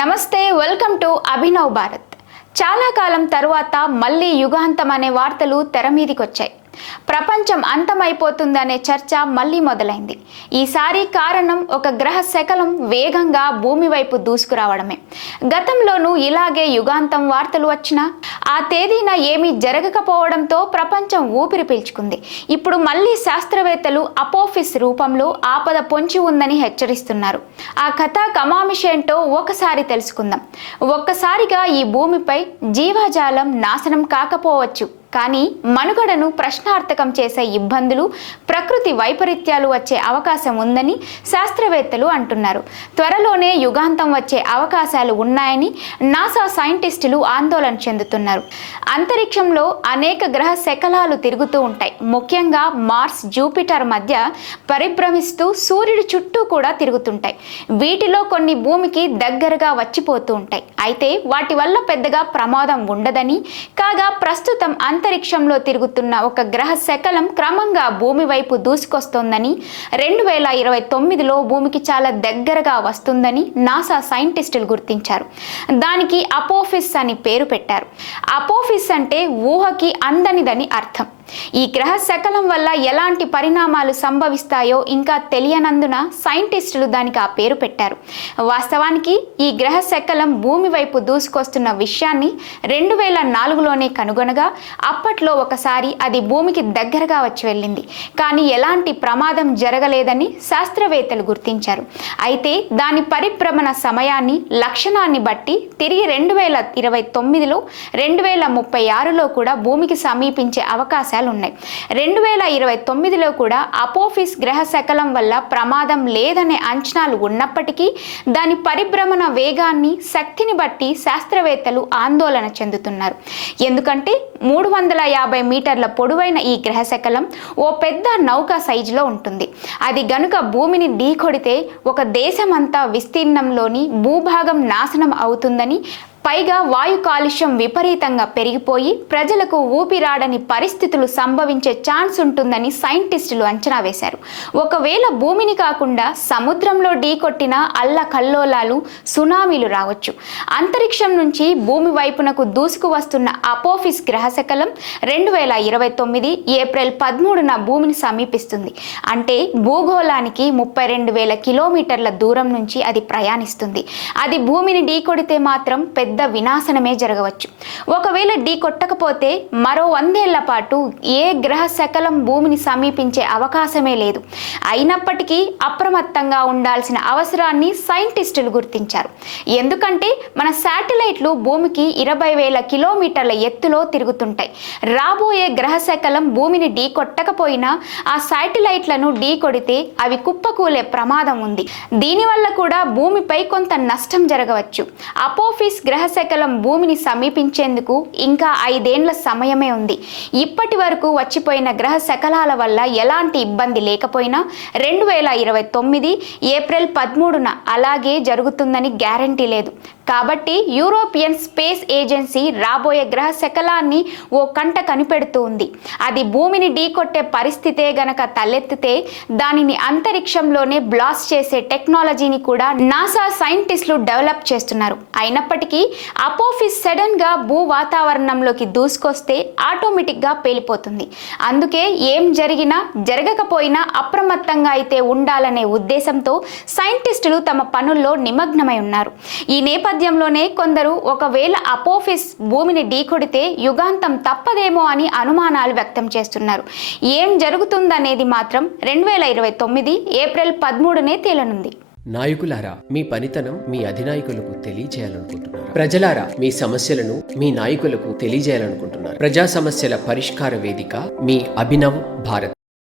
నమస్తే, welcome to Abhinav Bharat. చాలా కాలం తరువాత మళ్ళీ యుగాంతం అనే వార్తలు తెర మీదికొచ్చాయి. ప్రపంచం అంతమైపోతుందనే చర్చ మళ్ళీ మొదలైంది. ఈసారి కారణం ఒక గ్రహ శకలం వేగంగా భూమి వైపు దూసుకురావడమే. గతంలోనూ ఇలాగే యుగాంతం వార్తలు వచ్చినా ఆ తేదీన ఏమీ జరగకపోవడంతో ప్రపంచం ఊపిరి పీల్చుకుంది. ఇప్పుడు మళ్ళీ శాస్త్రవేత్తలు అపోఫిస్ రూపంలో ఆపద పొంచి ఉందని హెచ్చరిస్తున్నారు. ఆ కథ కమామిషేంటో ఒకసారి తెలుసుకుందాం. ఒక్కసారిగా ఈ భూమిపై జీవజాలం నాశనం కాకపోవచ్చు, కానీ మనుగడను ప్రశ్నార్థకం చేసే ఇబ్బందులు, ప్రకృతి వైపరీత్యాలు వచ్చే అవకాశం ఉందని శాస్త్రవేత్తలు అంటున్నారు. త్వరలోనే యుగాంతం వచ్చే అవకాశాలు ఉన్నాయని నాసా సైంటిస్టులు ఆందోళన చెందుతున్నారు. అంతరిక్షంలో అనేక గ్రహ శకలాలు తిరుగుతూ ఉంటాయి. ముఖ్యంగా మార్స్, జూపిటర్ మధ్య పరిభ్రమిస్తూ సూర్యుడి చుట్టూ కూడా తిరుగుతుంటాయి. వీటిలో కొన్ని భూమికి దగ్గరగా వచ్చిపోతూ ఉంటాయి. అయితే వాటి వల్ల పెద్దగా ప్రమాదం ఉండదని, కాగా ప్రస్తుతం అంతరిక్షంలో తిరుగుతున్న ఒక గ్రహ శకలం క్రమంగా భూమి వైపు దూసుకొస్తోందని, 2029లో భూమికి చాలా దగ్గరగా వస్తుందని నాసా సైంటిస్టులు గుర్తించారు. దానికి అపోఫిస్ అని పేరు పెట్టారు. అపోఫిస్ అంటే ఊహకి అందనిదని అర్థం. ఈ గ్రహ శకలం వల్ల ఎలాంటి పరిణామాలు సంభవిస్తాయో ఇంకా తెలియనందున సైంటిస్టులు దానికి ఆ పేరు పెట్టారు. వాస్తవానికి ఈ గ్రహ శకలం భూమి వైపు దూసుకొస్తున్న విషయాన్ని 2004లోనే కనుగొనగా అప్పట్లో ఒకసారి అది భూమికి దగ్గరగా వచ్చి వెళ్ళింది. కానీ ఎలాంటి ప్రమాదం జరగలేదని శాస్త్రవేత్తలు గుర్తించారు. అయితే దాని పరిభ్రమణ సమయాన్ని, లక్షణాన్ని బట్టి తిరిగి 2029లో 2036లో కూడా భూమికి సమీపించే అవకాశాలు ఉన్నాయి. 2029లో కూడా అపోఫిస్ గ్రహ శకలం వల్ల ప్రమాదం లేదనే అంచనాలు ఉన్నప్పటికీ దాని పరిభ్రమణ వేగాన్ని, శక్తిని బట్టి శాస్త్రవేత్తలు ఆందోళన చెందుతున్నారు. ఎందుకంటే 350 మీటర్ల పొడవైన ఈ గ్రహ శకలం ఓ పెద్ద నౌక సైజులో ఉంటుంది. అది గనుక భూమిని ఢీకొడితే ఒక దేశమంతా విస్తీర్ణంలోని భూభాగం నాశనం అవుతుందని, పైగా వాయు కాలుష్యం విపరీతంగా పెరిగిపోయి ప్రజలకు ఊపిరాడని పరిస్థితులు సంభవించే ఛాన్స్ ఉంటుందని సైంటిస్టులు అంచనా వేశారు. ఒకవేళ భూమిని కాకుండా సముద్రంలో ఢీకొట్టిన అల్లకల్లోలాలు, సునామీలు రావచ్చు. అంతరిక్షం నుంచి భూమి వైపునకు దూసుకు వస్తున్న అపోఫిస్ గ్రహశకలం 2029 ఏప్రిల్ 13న భూమిని సమీపిస్తుంది. అంటే భూగోళానికి 32,000 కిలోమీటర్ల దూరం నుంచి అది ప్రయాణిస్తుంది. అది భూమిని ఢీకొడితే మాత్రం పెద్ద వినాశనమే జరగవచ్చు. ఒకవేళ ఢీ కొట్టకపోతే మరో 100 ఏళ్ల పాటు ఏ గ్రహ శకలం భూమిని సమీపించే అవకాశమే లేదు. అయినప్పటికీ అప్రమత్తంగా ఉండాల్సిన అవసరాన్ని సైంటిస్టులు గుర్తించారు. ఎందుకంటే మన శాటిలైట్లు భూమికి 20,000 కిలోమీటర్ల ఎత్తులో తిరుగుతుంటాయి. రాబోయే గ్రహ శకలం భూమిని ఢీ కొట్టకపోయినా ఆ శాటిలైట్లను ఢీ కొడితే అవి కుప్పకూలే ప్రమాదం ఉంది. దీనివల్ల కూడా భూమిపై కొంత నష్టం జరగవచ్చు. అపోఫిస్ గ్రహ శకలం భూమిని సమీపించేందుకు ఇంకా 5 ఏళ్ల సమయమే ఉంది. ఇప్పటి వరకు వచ్చిపోయిన గ్రహ శకలాల వల్ల ఎలాంటి ఇబ్బంది లేకపోయినా 2029 ఏప్రిల్ 13న అలాగే జరుగుతుందని గ్యారంటీ లేదు. కాబట్టి యూరోపియన్ స్పేస్ ఏజెన్సీ రాబోయే గ్రహ శకలాన్ని ఓ కంట కనిపెడుతూ ఉంది. అది భూమిని ఢీకొట్టే పరిస్థితే గనక తలెత్తితే దానిని అంతరిక్షంలోనే బ్లాస్ట్ చేసే టెక్నాలజీని కూడా నాసా సైంటిస్టులు డెవలప్ చేస్తున్నారు. అయినప్పటికీ అపోఫిస్ సడన్ గా భూ వాతావరణంలోకి దూసుకొస్తే ఆటోమేటిక్గా పేలిపోతుంది. అందుకే ఏం జరిగినా జరగకపోయినా అప్రమత్తంగా అయితే ఉండాలనే ఉద్దేశంతో సైంటిస్టులు తమ పనుల్లో నిమగ్నమై ఉన్నారు. ఈ నేపథ్యంలోనే కొందరు ఒకవేళ అపోఫిస్ భూమిని ఢీకొడితే యుగాంతం తప్పదేమో అని అనుమానాలు వ్యక్తం చేస్తున్నారు. ఏం జరుగుతుందనేది మాత్రం 2029 ఏప్రిల్ 13నే తేలనుంది. నాయకులారా, మీ పనితనం మీ అధినాయకులకు తెలియజేయాలనుకుంటున్నారు. ప్రజలారా, మీ సమస్యలను మీ నాయకులకు తెలియజేయాలనుకుంటున్నారు. ప్రజా సమస్యల పరిష్కార వేదిక మీ అభినవ్ భారత్.